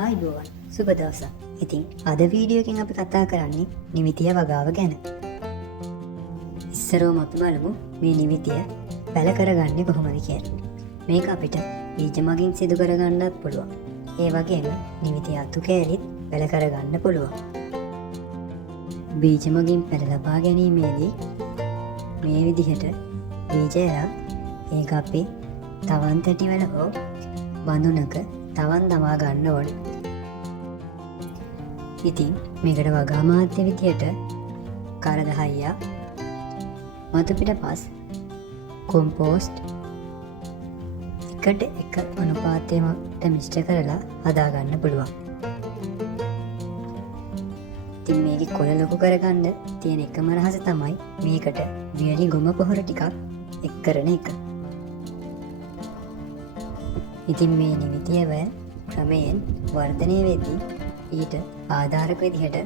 ආයිබෝවන් සුබ දවසක්. ඉතින් අද වීඩියෝ එකෙන් අපි කතා කරන්නේ නිමිතිය වගාව ගැන. ඉස්සරවම අපි බලමු මේ නිමිතිය පැල කරගන්නේ කොහොමද කියලා. මේක අපිට බීජ මගින් සිදු කරගන්නත් පුළුවන්. ඒ වගේම නිමිතිය අතු කෑලිත් පැල කරගන්න පුළුවන්. බීජ මගින් පැල ලබා ගැනීමේදී මේ විදිහට බීජයලා ඒක අපි තවන් තැටිවල හෝ බඳුනක තවන් දමා ගන්න ඕනේ. ඉතින් මේකට වගා මාධ්‍ය විදියට කරදහයියා මතු පිට පස් කොම්පෝස්ට් එකට එක අනුපාතයකට මිශ්‍ර කරලා හදාගන්න පුළුවන්. ඉතින් මේක කොළ ලොකු කරගන්න තියෙන එකම රහස තමයි මේකට වියලි ගොම පොහොර ටිකක් එක් කරන එක. ඉතින් මේ නිමිතියව ක්‍රමයෙන් වර්ධනය වෙද්දී ඊට ආධාරක විදිහට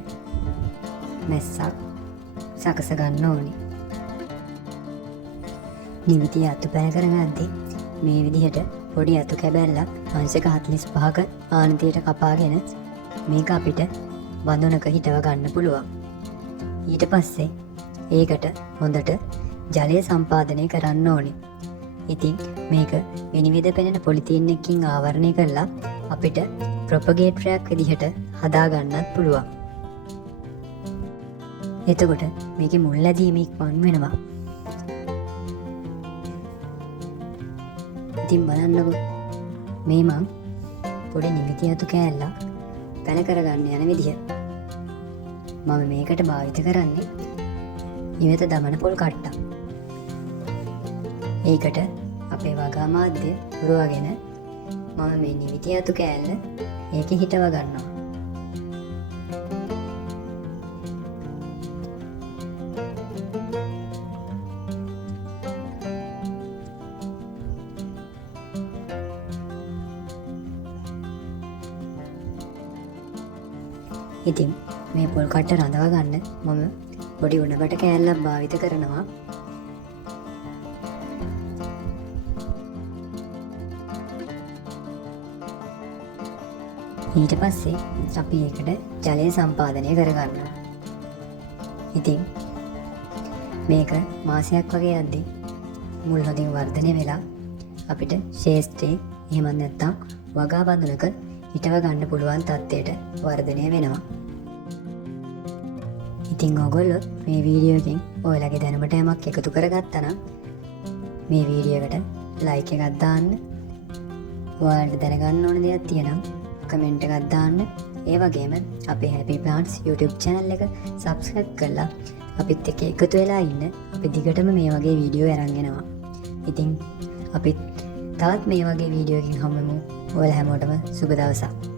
මැස්සක් සකස ගන්න ඕනි. නිමිතිය අතු පැල කරගද්දී මේ විදිහට පොඩි අතු කැබැල්ලක් අංශක 45ක ආනතියට කපාගෙන මේක අපිට බඳුනක හිටව ගන්න පුළුවන්. ඊට පස්සේ ඒකට හොඳට ජලය සම්පාදනය කරන්න ඕනි. ඉතින් මේක විනිවිද පෙනෙන පොලිතීන් එකකින් ආවරණය කරලා අපිට ප්‍රොපගේටරයක් විදිහට හදාගන්නත් පුළුවන්. එතකොට මේකේ මුල් ලැබීම ඉක්මන් වෙනවා. ඉතින් බලන්නකො මේ මං පොඩි නිමිති අතු කෑල්ලක් පැල කරගන්න යන විදිහ. මම මේකට භාවිත කරන්නේ නිවෙත දමන පොල් කට්ටක්. ඒකට අපේ වගා මාධ්‍ය පුරවගෙන මම මේ නිමිති අතු කෑල්ල ඒකේ හිටව ගන්නවා. ඉතින් මේ පොල් කට්ට රඳවා ගන්න මම පොඩි උණකට කෑල්ලක් භාවිත කරනවා. ඊට පස්සේ අපි ඒකට ජලය සම්පාදනය කරගන්නවා. ඉතින් මේක මාසයක් වගේ යද්දී මුල් හොඳින් වර්ධනය වෙලා අපිට ශේෂ්ත්‍රයේ එහෙම නැත්නම් වගා බඳුනක හිටව ගන්න පුළුවන් තත්ත්වයට වර්ධනය වෙනවා. ඉතින් ඔයගොල්ලෝ මේ වීඩියෝ එකෙන් ඔයාලගේ දැනුමට යමක් එකතු කරගත්තා නම් මේ වීඩියෝ එකට ලයික් එකක් දාන්න. ඔයාලට දැනගන්න ඕන දේවල් තියෙනම් කමෙන්ට් එකක් දාන්න. ඒ වගේම අපේ Happy Plants YouTube channel එක subscribe කරලා අපිත් එක්ක එකතු වෙලා ඉන්න. අපි දිගටම මේ වගේ වීඩියෝ අරන් එනවා. ඉතින් අපි තවත් මේ වගේ වීඩියෝ එකකින් හමු වෙමු. ඔයාලා හැමෝටම සුබ දවසක්.